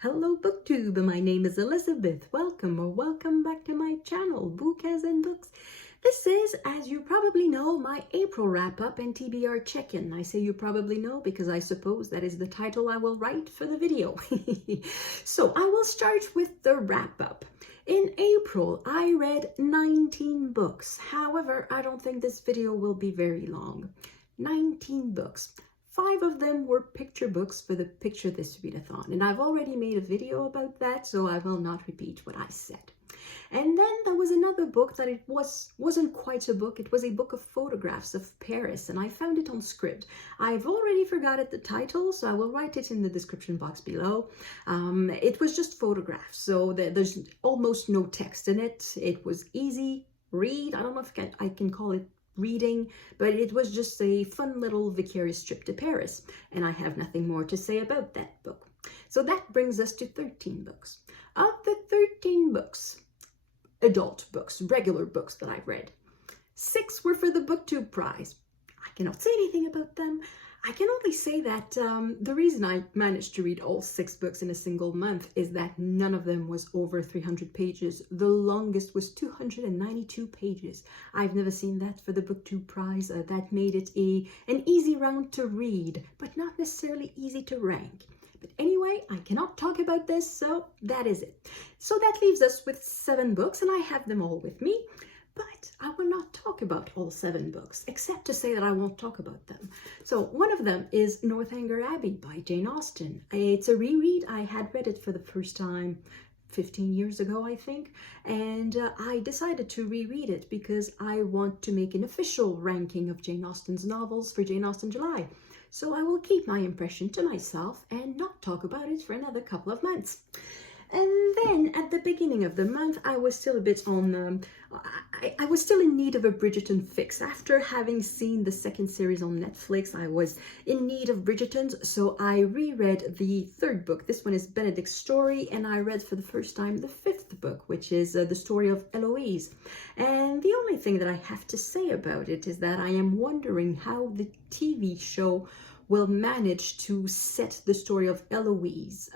Hello BookTube, my name is Elizabeth. Welcome back to my channel, Bookas and Books. This is, as you probably know, my April wrap-up and TBR check-in. I say you probably know because I suppose that is the title I will write for the video. So I will start with the wrap-up. In April, I read 19 books. However, I don't think this video will be very long. 19 books. 5 of them were picture books for the Picture This Readathon, and I've already made a video about that, so I will not repeat what I said. And then there was another book that wasn't quite a book. It was a book of photographs of Paris, and I found it on Scribd. I've already forgotten the title, so I will write it in the description box below. It was just photographs, so there's almost no text in it. It was easy read. I don't know if I can call it reading, but it was just a fun little vicarious trip to Paris, and I have nothing more to say about that book. So that brings us to 13 books. Of the 13 books, adult books, regular books that I've read, 6 were for the BookTube prize. I cannot say anything about them. I can only say that the reason I managed to read all 6 books in a single month is that none of them was over 300 pages. The longest was 292 pages. I've never seen that for the BookTube prize. That made it an easy round to read, but not necessarily easy to rank. But anyway, I cannot talk about this, so that is it. So that leaves us with 7 books, and I have them all with me. But I will not talk about all 7 books, except to say that I won't talk about them. So one of them is Northanger Abbey by Jane Austen. It's a reread. I had read it for the first time 15 years ago, I think, and I decided to reread it because I want to make an official ranking of Jane Austen's novels for Jane Austen July. So I will keep my impression to myself and not talk about it for another couple of months. And then at the beginning of the month, I was still a bit on, I was still in need of a Bridgerton fix. After having seen the 2nd series on Netflix, I was in need of Bridgertons, so I reread the 3rd book. This one is Benedict's story, and I read for the first time the 5th book, which is the story of Eloise. And the only thing that I have to say about it is that I am wondering how the TV show will manage to set the story of Eloise.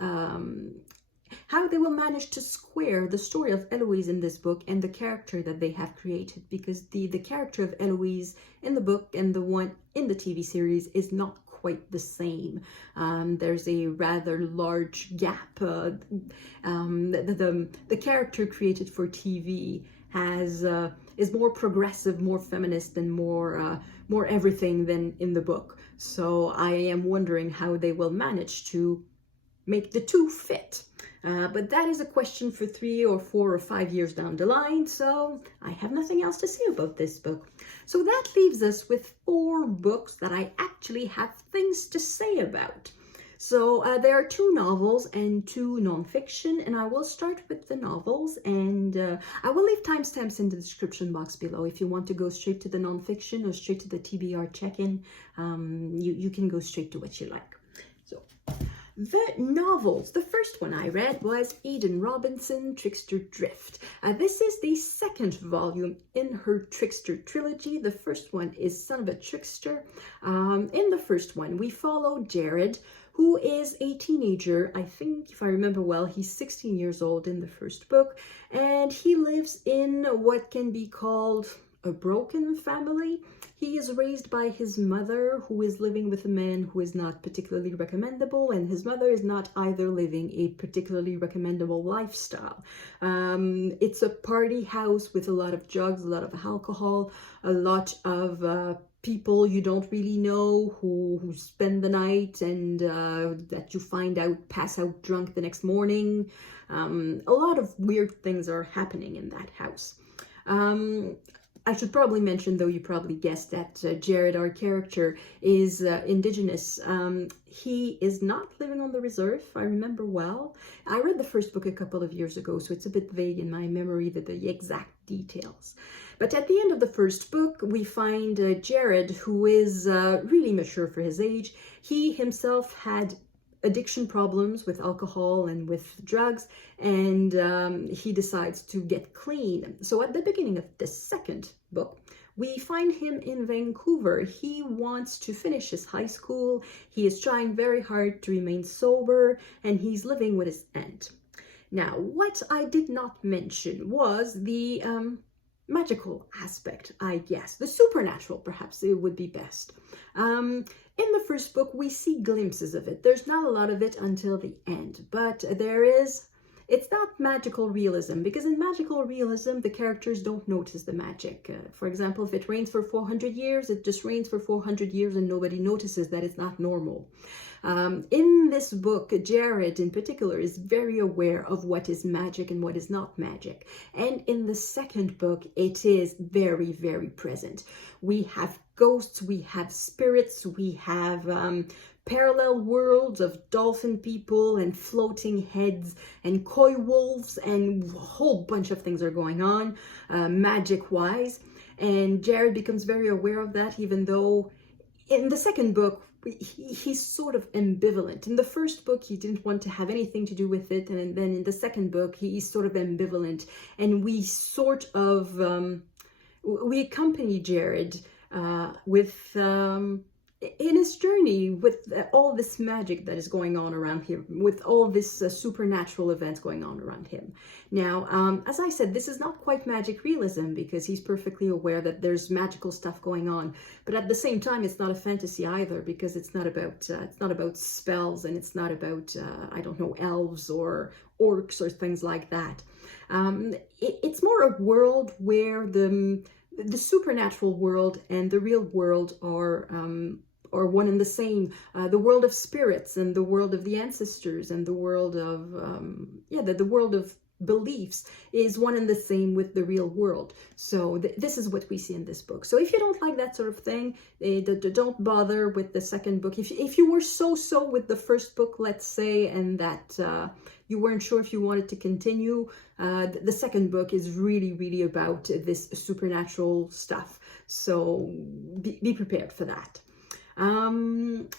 How they will manage to square the story of Eloise in this book and the character that they have created, because the character of Eloise in the book and the one in the TV series is not quite the same. There's a rather large gap. The character created for TV is more progressive, more feminist, and more everything than in the book. So I am wondering how they will manage to make the two fit. But that is a question for 3 or 4 or 5 years down the line, so I have nothing else to say about this book. So that leaves us with 4 books that I actually have things to say about. So there are 2 novels and 2 nonfiction, and I will start with the novels, and I will leave timestamps in the description box below. If you want to go straight to the nonfiction or straight to the TBR check-in, you can go straight to what you like. So the novels. The first one I read was Eden Robinson, Trickster Drift. This is the 2nd volume in her Trickster trilogy. The first one is Son of a Trickster. In the first one, we follow Jared, who is a teenager. I think, if I remember well, he's 16 years old in the first book, and he lives in what can be called a broken family. He is raised by his mother, who is living with a man who is not particularly recommendable, and his mother is not either living a particularly recommendable lifestyle. It's a party house with a lot of drugs, a lot of alcohol, a lot of people you don't really know who spend the night and that you find out pass out drunk the next morning. A lot of weird things are happening in that house. I should probably mention, though you probably guessed, that Jared, our character, is indigenous. He is not living on the reserve, if I remember well. I read the first book a couple of years ago, so it's a bit vague in my memory, the exact details. But at the end of the first book, we find Jared, who is really mature for his age. He himself had addiction problems with alcohol and with drugs, and he decides to get clean. So at the beginning of the second book, we find him in Vancouver. He wants to finish his high school. He is trying very hard to remain sober, and he's living with his aunt. Now, what I did not mention was the magical aspect, I guess. The supernatural, perhaps it would be best. In the first book, we see glimpses of it. There's not a lot of it until the end, but there is. It's not magical realism, because in magical realism, the characters don't notice the magic. For example, if it rains for 400 years, it just rains for 400 years and nobody notices that it's not normal. In this book, Jared in particular is very aware of what is magic and what is not magic. And in the second book, it is very, very present. We have ghosts, we have spirits, we have parallel worlds of dolphin people and floating heads and koi wolves, and a whole bunch of things are going on magic-wise. And Jared becomes very aware of that, even though in the second book, he's sort of ambivalent. In the first book, he didn't want to have anything to do with it, and then in the second book, he's sort of ambivalent. And we sort of, we accompany Jared with in his journey with all this magic that is going on around him, with all this supernatural events going on around him. Now, as I said, this is not quite magic realism, because he's perfectly aware that there's magical stuff going on. But at the same time, it's not a fantasy either, because it's not about spells, and it's not about I don't know, elves or orcs or things like that. It's more a world where the supernatural world and the real world are one and the same. The world of spirits and the world of the ancestors and the world of the world of beliefs is one and the same with the real world. So this is what we see in this book. So if you don't like that sort of thing, don't bother with the second book. If you were so with the first book, let's say, and that you weren't sure if you wanted to continue, the second book is really about this supernatural stuff. So be prepared for that.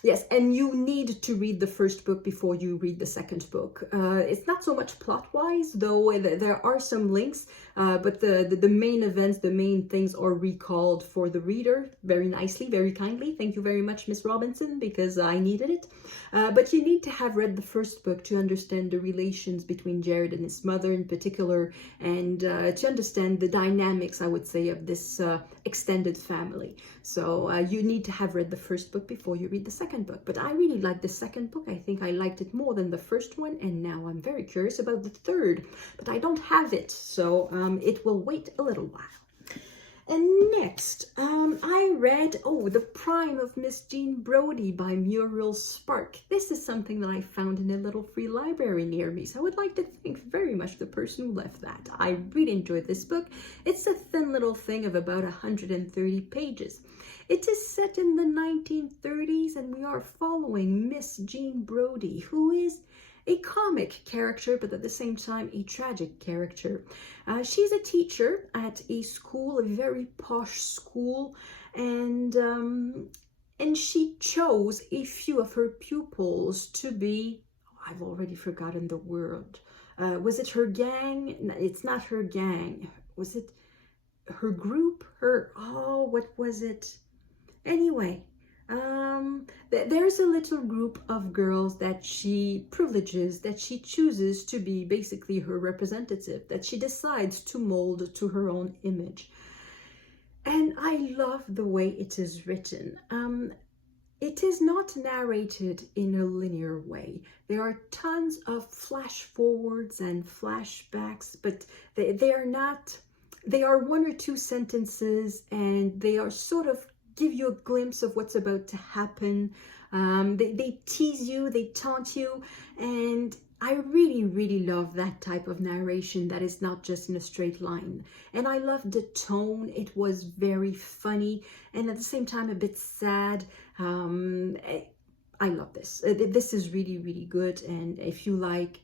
Yes, and you need to read the first book before you read the second book. It's not so much plot-wise, though there are some links, but the main events, the main things are recalled for the reader very nicely, very kindly. Thank you very much, Miss Robertson, because I needed it. But you need to have read the first book to understand the relations between Jared and his mother in particular, and to understand the dynamics, I would say, of this extended family. So you need to have read the first book before you read the second book. But I really liked the second book. I think I liked it more than the first one, and now I'm very curious about the third, but I don't have it, so it will wait a little while. And next, I read, The Prime of Miss Jean Brodie by Muriel Spark. This is something that I found in a little free library near me, so I would like to thank very much the person who left that. I really enjoyed this book. It's a thin little thing of about 130 pages. It is set in the 1930s, and we are following Miss Jean Brodie, who is a comic character, but at the same time a tragic character. She's a teacher at a school, a very posh school, and she chose a few of her pupils to be, I've already forgotten the word. Was it her gang? No, it's not her gang. Was it her group? What was it? Anyway, there's a little group of girls that she privileges, that she chooses to be basically her representative, that she decides to mold to her own image. And I love the way it is written. It is not narrated in a linear way. There are tons of flash forwards and flashbacks, but they are not, they are one or two sentences, and they are sort of give you a glimpse of what's about to happen. They tease you, they taunt you, and I really love that type of narration that is not just in a straight line. And I love the tone. It was very funny and at the same time a bit sad. I love this. This is really good, and if you like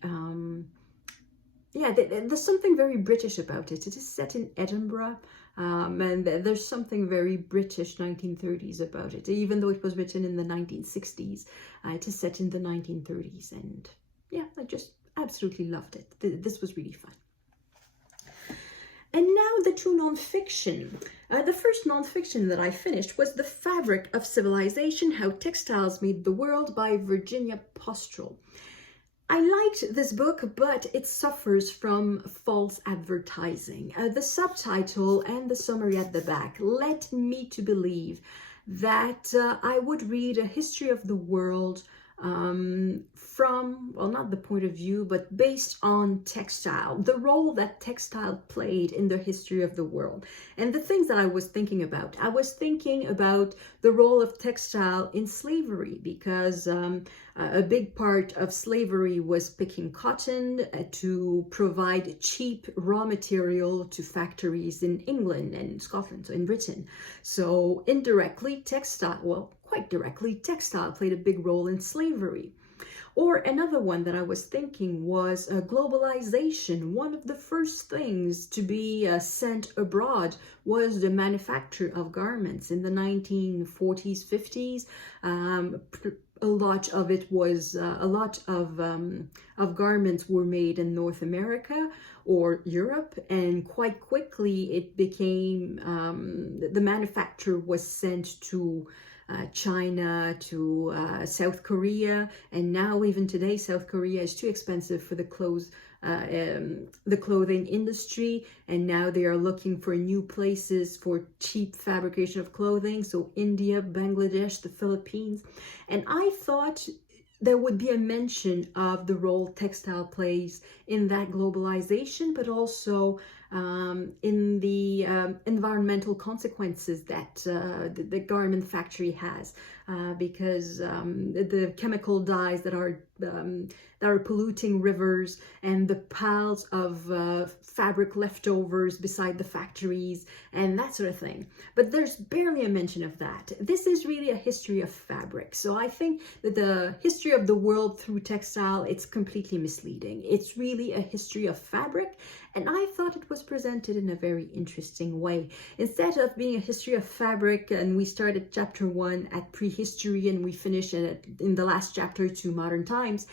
yeah, there's something very British about it. It is set in Edinburgh, and there's something very British 1930s about it. Even though it was written in the 1960s, it is set in the 1930s, and yeah, I just absolutely loved it. This was really fun. And now the two nonfiction. The first nonfiction that I finished was The Fabric of Civilization, How Textiles Made the World by Virginia Postrel. I liked this book, but it suffers from false advertising. The subtitle and the summary at the back led me to believe that I would read a history of the world from, well, not the point of view, but based on textile, the role that textile played in the history of the world. And the things that I was thinking about the role of textile in slavery, because a big part of slavery was picking cotton to provide cheap raw material to factories in England and Scotland, so in Britain. So indirectly, textile, well, quite directly, textile played a big role in slavery. Or another one that I was thinking was globalization. One of the first things to be sent abroad was the manufacture of garments in the 1940s, 50s. A lot of it was, a lot of garments were made in North America or Europe, and quite quickly it became, the manufacture was sent to China, to South Korea, and now even today South Korea is too expensive for the clothing industry, and now they are looking for new places for cheap fabrication of clothing, so India, Bangladesh, the Philippines. And I thought there would be a mention of the role textile plays in that globalization, but also in the environmental consequences that the garment factory has, because the chemical dyes that are polluting rivers, and the piles of fabric leftovers beside the factories and that sort of thing. But there's barely a mention of that. This is really a history of fabric. So I think that the history of the world through textile, it's completely misleading. It's really a history of fabric, and I thought it was presented in a very interesting way. Instead of being a history of fabric, and we started chapter 1 at prehistory and we finished it in the last chapter to modern times,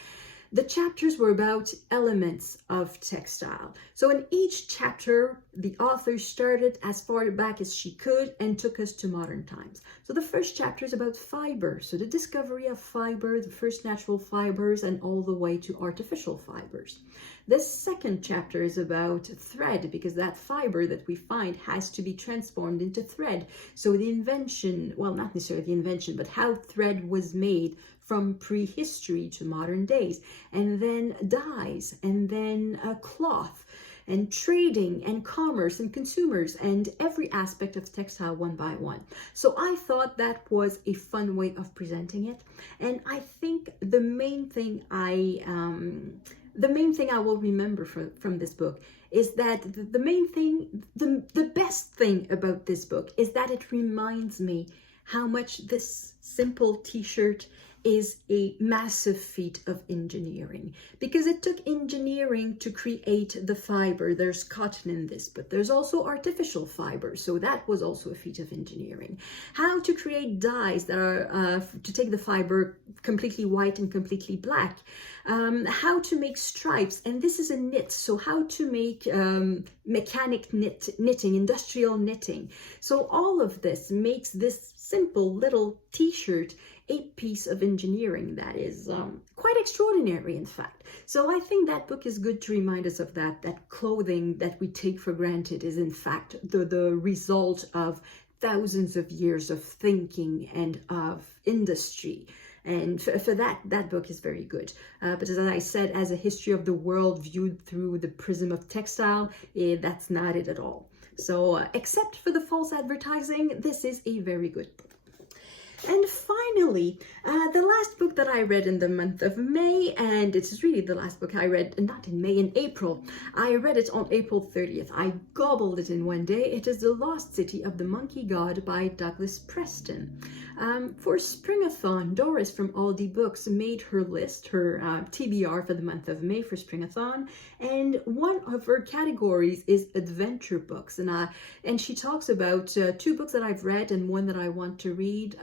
the chapters were about elements of textile. So in each chapter, the author started as far back as she could and took us to modern times. So the first chapter is about fiber. So the discovery of fiber, the first natural fibers, and all the way to artificial fibers. The second chapter is about thread, because that fiber that we find has to be transformed into thread. So the invention, well, not necessarily the invention, but how thread was made from prehistory to modern days, and then dyes, and then cloth, and trading, and commerce, and consumers, and every aspect of textile one by one. So I thought that was a fun way of presenting it, and I think the main thing I will remember from this book is that the best thing about this book is that it reminds me how much this simple t-shirt is a massive feat of engineering, because it took engineering to create the fiber. There's cotton in this, but there's also artificial fiber, so that was also a feat of engineering. How to create dyes that are to take the fiber completely white and completely black. How to make stripes, and this is a knit, so how to make mechanic knitting, industrial knitting. So all of this makes this simple little t-shirt a piece of engineering that is quite extraordinary, in fact. So I think that book is good to remind us of that clothing that we take for granted is in fact the result of thousands of years of thinking and of industry. And for that book is very good. But as I said, as a history of the world viewed through the prism of textile, that's not it at all. So except for the false advertising, this is a very good book. And finally, the last book that I read in the month of May, and it's really the last book I read, not in May, in April. I read it on April 30th. I gobbled it in one day. It is The Lost City of the Monkey God by Douglas Preston. For Springathon, Doris from Aldi Books made her list, her TBR for the month of May for Springathon, and one of her categories is adventure books. And she talks about 2 books that I've read and one that I want to read,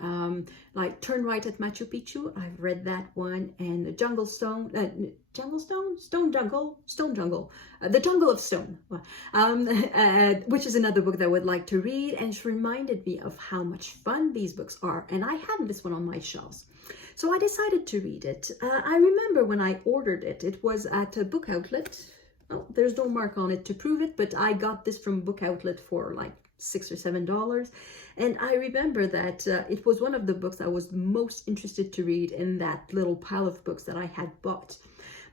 like Turn Right at Machu Picchu. I've read that one, and The Jungle Stone, Stone Jungle, The Jungle of Stone, which is another book that I would like to read, and she reminded me of how much fun these books are, and I had this one on my shelves. So I decided to read it. I remember when I ordered it, it was at a book outlet. Oh, there's no mark on it to prove it, but I got this from Book Outlet for like $6 or $7. And I remember that it was one of the books I was most interested to read in that little pile of books that I had bought.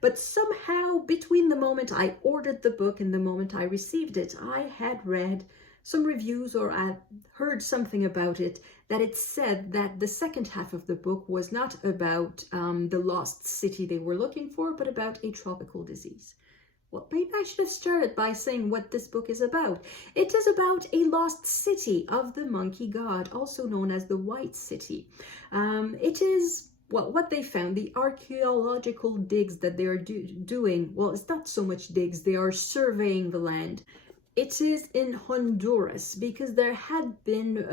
But somehow between the moment I ordered the book and the moment I received it, I had read some reviews, or I heard something about it, that it said that the second half of the book was not about the lost city they were looking for, but about a tropical disease. Well, maybe I should have started by saying what this book is about. It is about a lost city of the monkey god, also known as the White City. It is, well, what they found, the archaeological digs that they are doing. Well, it's not so much digs, they are surveying the land. It is in Honduras, because there had been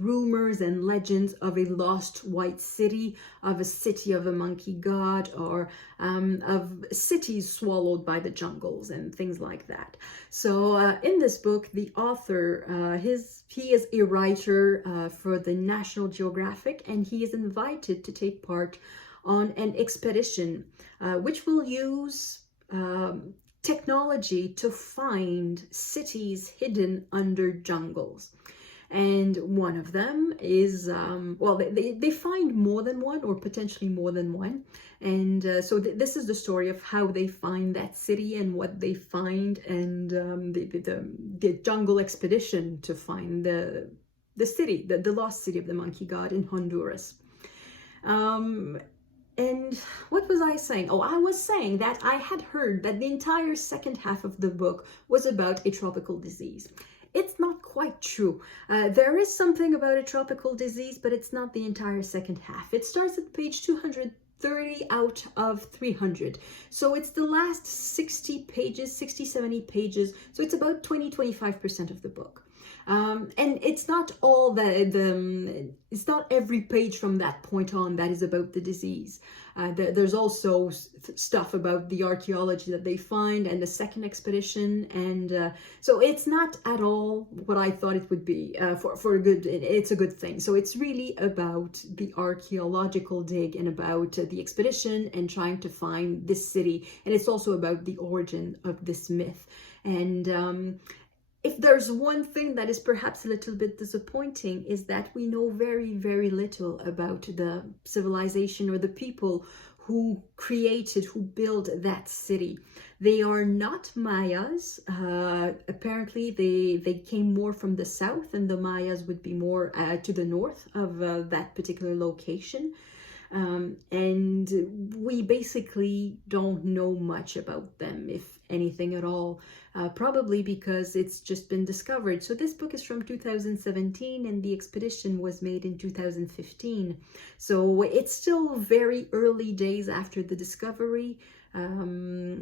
rumors and legends of a lost white city, of a city of a monkey god, or of cities swallowed by the jungles and things like that. So in this book, the author, he is a writer for the National Geographic, and he is invited to take part on an expedition which will use technology to find cities hidden under jungles. And one of them is, well, they find more than one, or potentially more than one. And so this is the story of how they find that city and what they find, and the jungle expedition to find the city, the lost city of the monkey god in Honduras. And what was I saying? Oh, I was saying that I had heard that the entire second half of the book was about a tropical disease. It's not quite true. There is something about a tropical disease, but it's not the entire second half. It starts at page 230 out of 300. So it's the last 60 pages, 60, 70 pages. So it's about 20-25% of the book. And it's not all it's not every page from that point on that is about the disease. There's also stuff about the archaeology that they find and the second expedition, and so it's not at all what I thought it would be. For a good, it's a good thing. So it's really about the archaeological dig and about the expedition and trying to find this city, and it's also about the origin of this myth. And if there's one thing that is perhaps a little bit disappointing, is that we know very, very little about the civilization or the people who built that city. They are not Mayas. Apparently, they came more from the south, and the Mayas would be more to the north of that particular location. And we basically don't know much about them, if anything at all, probably because it's just been discovered. So this book is from 2017 and the expedition was made in 2015. So it's still very early days after the discovery. Yeah,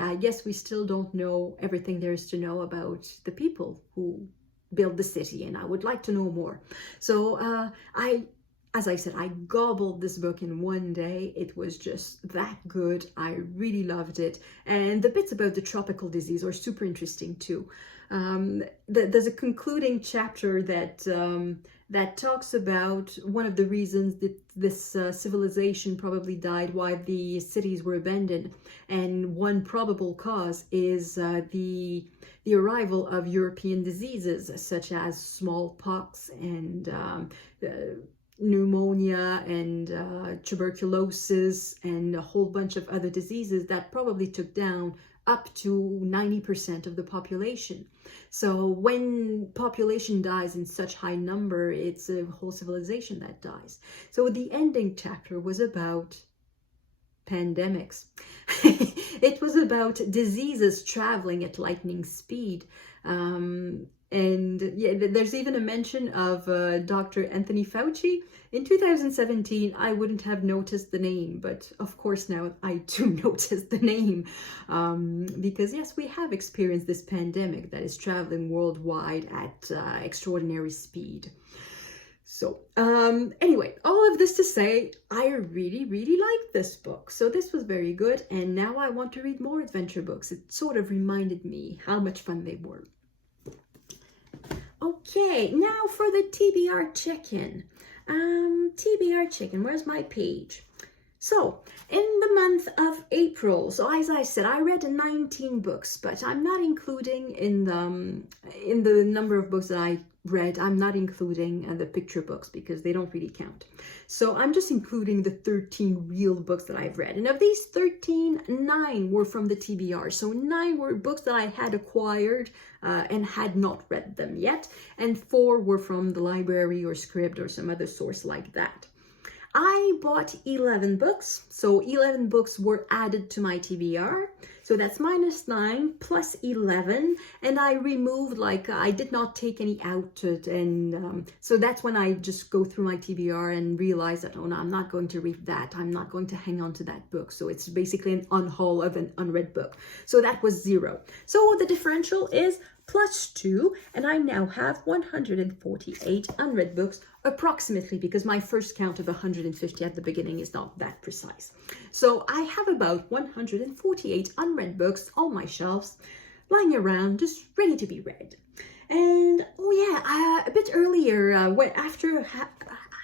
I guess we still don't know everything there is to know about the people who built the city, and I would like to know more. So as I said, I gobbled this book in one day. It was just that good. I really loved it. And the bits about the tropical disease are super interesting too. There's a concluding chapter that talks about one of the reasons that this civilization probably died, why the cities were abandoned. And one probable cause is the arrival of European diseases such as smallpox and pneumonia and tuberculosis and a whole bunch of other diseases that probably took down up to 90% of the population. So when population dies in such high number, it's a whole civilization that dies. So the ending chapter was about pandemics. It was about diseases traveling at lightning speed. And yeah, there's even a mention of Dr. Anthony Fauci. In 2017, I wouldn't have noticed the name, but of course now I do notice the name, because yes, we have experienced this pandemic that is traveling worldwide at extraordinary speed. So anyway, all of this to say, I really liked this book. So this was very good. And now I want to read more adventure books. It sort of reminded me how much fun they were. Okay, now for the TBR check-in. TBR check-in, where's my page? So, in the month of April, so as I said, I read 19 books, but I'm not including in the number of books that I read, I'm not including the picture books because they don't really count. So I'm just including the 13 real books that I've read. And of these 13, 9 were from the TBR. So 9 were books that I had acquired and had not read them yet. And 4 were from the library or Scribd or some other source like that. I bought 11 books, so 11 books were added to my TBR. So that's minus 9 plus 11, and I removed, like, I did not take any out, and so that's when I just go through my TBR and realize that, oh no, I'm not going to read that. I'm not going to hang on to that book. So it's basically an unhaul of an unread book. So that was 0. So the differential is plus 2, and I now have 148 unread books, approximately, because my first count of 150 at the beginning is not that precise. So I have about 148 unread books on my shelves, lying around, just ready to be read. And oh yeah, a bit earlier, after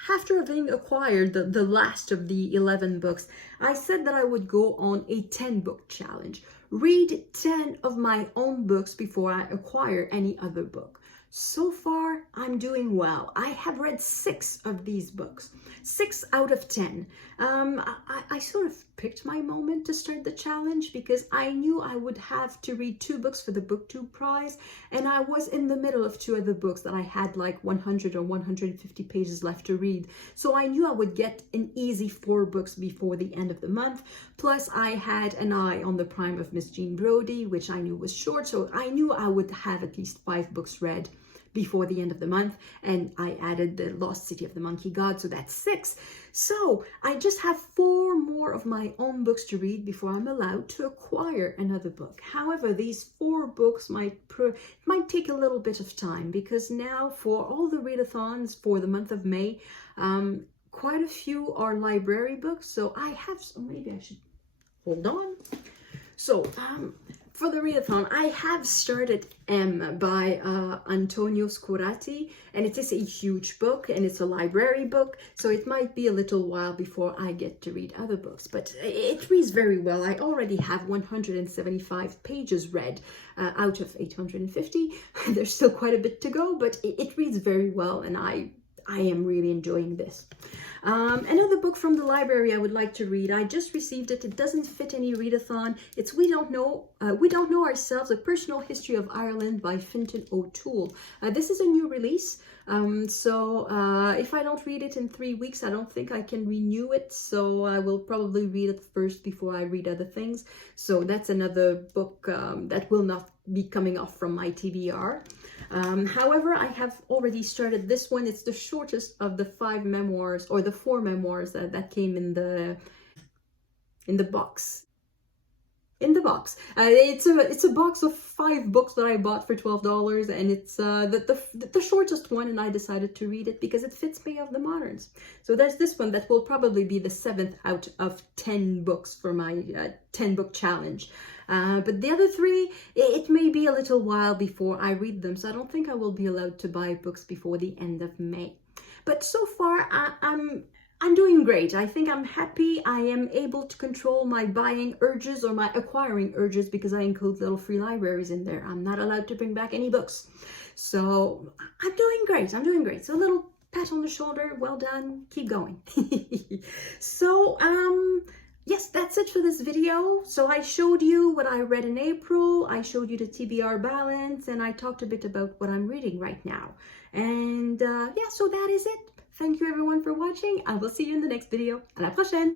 having acquired the last of the 11 books, I said that I would go on a 10-book challenge. Read 10 of my own books before I acquire any other book. So far, I'm doing well. I have read 6 of these books, 6 out of 10. I sort of picked my moment to start the challenge because I knew I would have to read 2 books for the BookTube prize, and I was in the middle of 2 other books that I had like 100 or 150 pages left to read. So I knew I would get an easy 4 books before the end of the month. Plus, I had an eye on the Prime of Miss Jean Brodie, which I knew was short, so I knew I would have at least 5 books read before the end of the month, and I added the Lost City of the Monkey God, so that's 6. So I just have 4 more of my own books to read before I'm allowed to acquire another book. However, these 4 books might take a little bit of time, because now for all the readathons for the month of May, quite a few are library books, so I have, so maybe I should hold on. So for the readathon, I have started M by Antonio Scurati, and it is a huge book and it's a library book, so it might be a little while before I get to read other books, but it reads very well. I already have 175 pages read out of 850. There's still quite a bit to go, but it reads very well, and I am really enjoying this. Another book from the library I would like to read. I just received it. It doesn't fit any readathon. It's We Don't Know Ourselves, A Personal History of Ireland by Fintan O'Toole. This is a new release. So if I don't read it in 3 weeks, I don't think I can renew it. So I will probably read it first before I read other things. So that's another book that will not be coming off from my TBR. However, I have already started this one. It's the shortest of the 5 memoirs, or the 4 memoirs that came in the box. It's a box of 5 books that I bought for $12, and it's the shortest one, and I decided to read it because it fits me of the moderns. So there's this one that will probably be the 7th out of 10 books for my 10-book challenge. But the other 3, it may be a little while before I read them, so I don't think I will be allowed to buy books before the end of May. But so far, I'm doing great. I think I'm happy. I am able to control my buying urges or my acquiring urges because I include little free libraries in there. I'm not allowed to bring back any books. So I'm doing great. So a little pat on the shoulder, well done, keep going. So, yes, that's it for this video. So I showed you what I read in April, I showed you the TBR balance, and I talked a bit about what I'm reading right now. And yeah, so that is it. Thank you everyone for watching. I will see you in the next video. À la prochaine!